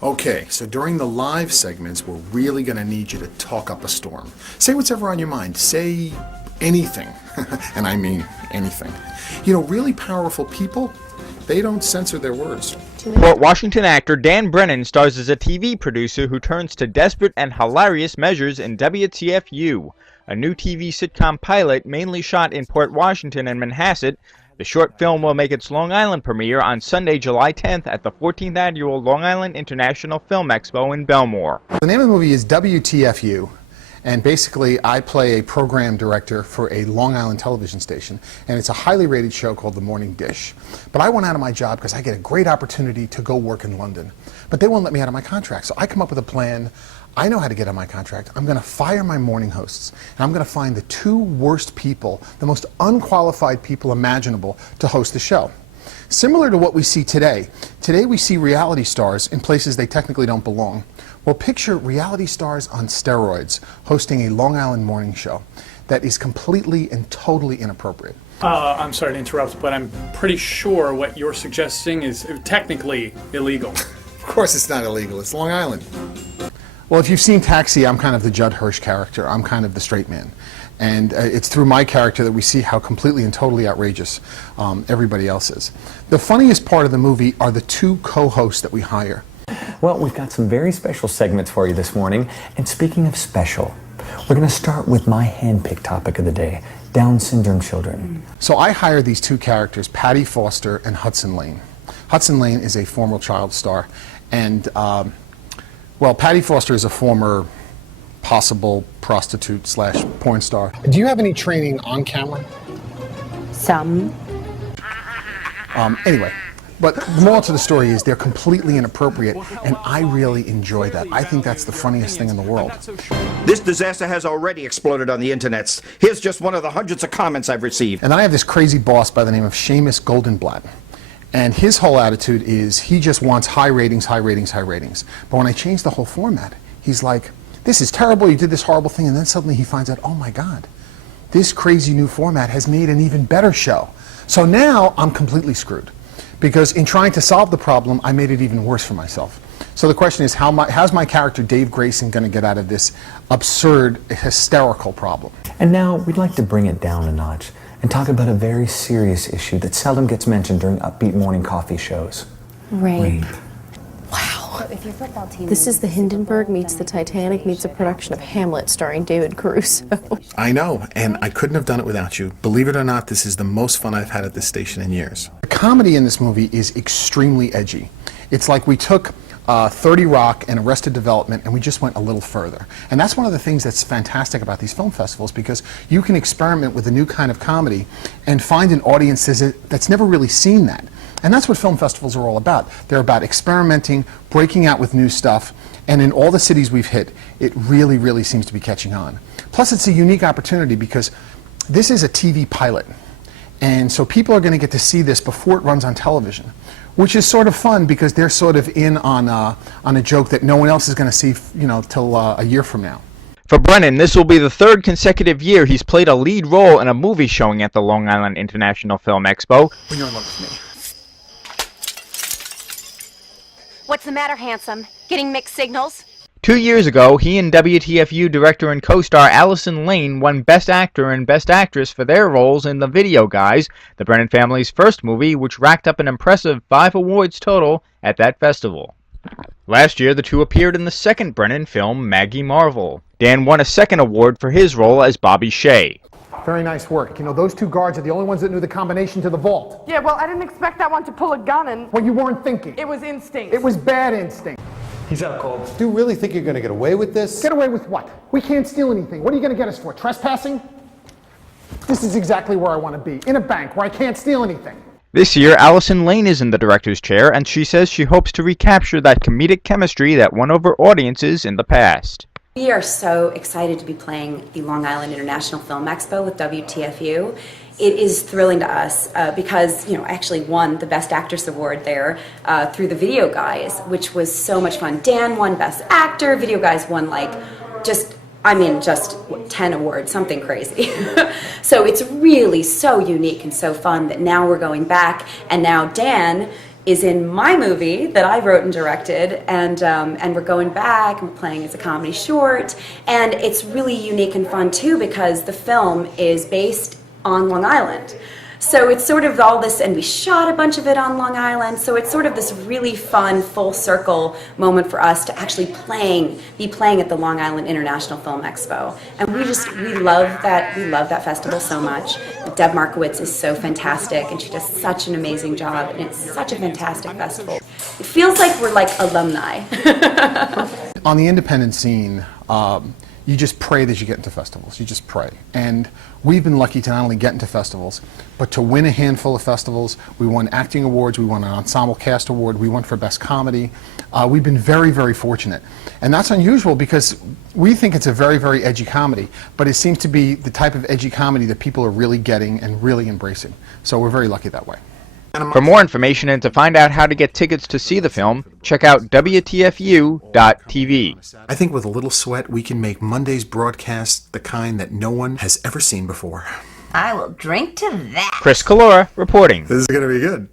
Okay, so during the live segments, we're really going to need you to talk up a storm. Say what's ever on your mind. Say anything. And I mean anything. You know, really powerful people, they don't censor their words. Port Washington actor Dan Brennan stars as a TV producer who turns to desperate and hilarious measures in WTFU, a new TV sitcom pilot mainly shot in Port Washington and Manhasset. The short film will make its Long Island premiere on Sunday, July 10th at the 14th Annual Long Island International Film Expo in Belmore. The name of the movie is WTFU, and basically I play a program director for a Long Island television station, and it's a highly rated show called The Morning Dish. But I went out of my job because I get a great opportunity to go work in London. But they won't let me out of my contract, so I come up with a plan. I know how to get on my contract. I'm going to fire my morning hosts, and I'm going to find the two worst people, the most unqualified people imaginable to host the show. Similar to what we see today. Today we see reality stars in places they technically don't belong. Well, picture reality stars on steroids hosting a Long Island morning show that is completely and totally inappropriate. I'm sorry to interrupt, but I'm pretty sure what you're suggesting is technically illegal. Of course it's not illegal. It's Long Island. Well, if you've seen Taxi, I'm kind of the Judd Hirsch character. I'm kind of the straight man. And it's through my character that we see how completely and totally outrageous everybody else is. The funniest part of the movie are the two co-hosts that we hire. Well, we've got some very special segments for you this morning. And speaking of special, we're going to start with my hand-picked topic of the day, Down syndrome children. So I hire these two characters, Patty Foster and Hudson Lane. Hudson Lane is a former child star, and well, Patty Foster is a former possible prostitute slash porn star. Do you have any training on camera? Some. Anyway, but the moral to the story is they're completely inappropriate, and I really enjoy that. I think that's the funniest thing in the world. This disaster has already exploded on the internets. Here's just one of the hundreds of comments I've received. And then I have this crazy boss by the name of Seamus Goldenblatt. And his whole attitude is he just wants high ratings, high ratings, high ratings. But when I change the whole format, he's like, this is terrible, you did this horrible thing, and then suddenly he finds out, oh my God, this crazy new format has made an even better show. So now I'm completely screwed. Because in trying to solve the problem, I made it even worse for myself. So the question is, how's my character Dave Grayson going to get out of this absurd, hysterical problem? And now we'd like to bring it down a notch and talk about a very serious issue that seldom gets mentioned during upbeat morning coffee shows. Rape. Wow. This is the Hindenburg meets the Titanic meets a production of Hamlet starring David Caruso. I know, and I couldn't have done it without you. Believe it or not, this is the most fun I've had at this station in years. The comedy in this movie is extremely edgy. It's like we took 30 Rock and Arrested Development, and we just went a little further. And that's one of the things that's fantastic about these film festivals, because you can experiment with a new kind of comedy and find an audience that's never really seen that. And that's what film festivals are all about. They're about experimenting, breaking out with new stuff, and in all the cities we've hit, it really, really seems to be catching on. Plus, it's a unique opportunity because this is a TV pilot. And so people are going to get to see this before it runs on television, which is sort of fun because they're sort of in on a joke that no one else is going to see, you know, till a year from now. For Brennan, this will be the third consecutive year he's played a lead role in a movie showing at the Long Island International Film Expo. When you're in love with me. What's the matter, handsome? Getting mixed signals? 2 years ago, he and WTFU director and co-star Allison Lane won Best Actor and Best Actress for their roles in The Video Guys, the Brennan family's first movie, which racked up an impressive 5 awards total at that festival. Last year, the two appeared in the second Brennan film, Maggie Marvel. Dan won a second award for his role as Bobby Shea. Very nice work. You know, those two guards are the only ones that knew the combination to the vault. Yeah, well, I didn't expect that one to pull a gun and... Well, you weren't thinking. It was instinct. It was bad instinct. He's out cold. Do you really think you're going to get away with this? Get away with what? We can't steal anything. What are you going to get us for? Trespassing? This is exactly where I want to be. In a bank where I can't steal anything. This year, Allison Lane is in the director's chair, and she says she hopes to recapture that comedic chemistry that won over audiences in the past. We are so excited to be playing the Long Island International Film Expo with WTFU. It is thrilling to us because, you know, I actually won the Best Actress Award there through The Video Guys, which was so much fun. Dan won Best Actor, Video Guys won just 10 awards, something crazy. So it's really so unique and so fun that now we're going back, and now Dan is in my movie that I wrote and directed, and we're going back and we're playing as a comedy short, and it's really unique and fun too because the film is based on Long Island. So it's sort of all this, and we shot a bunch of it on Long Island, so it's sort of this really fun, full circle moment for us to actually be playing at the Long Island International Film Expo. And we love that festival so much. Deb Markowitz is so fantastic, and she does such an amazing job, and it's such a fantastic festival. It feels like we're like alumni. On the independent scene, you just pray that you get into festivals. You just pray. And we've been lucky to not only get into festivals, but to win a handful of festivals. We won acting awards, we won an ensemble cast award, we won for best comedy. We've been very, very fortunate. And that's unusual because we think it's a very, very edgy comedy, but it seems to be the type of edgy comedy that people are really getting and really embracing. So we're very lucky that way. For more information and to find out how to get tickets to see the film, check out WTFU.tv. I think with a little sweat, we can make Monday's broadcast the kind that no one has ever seen before. I will drink to that. Chris Calora reporting. This is going to be good.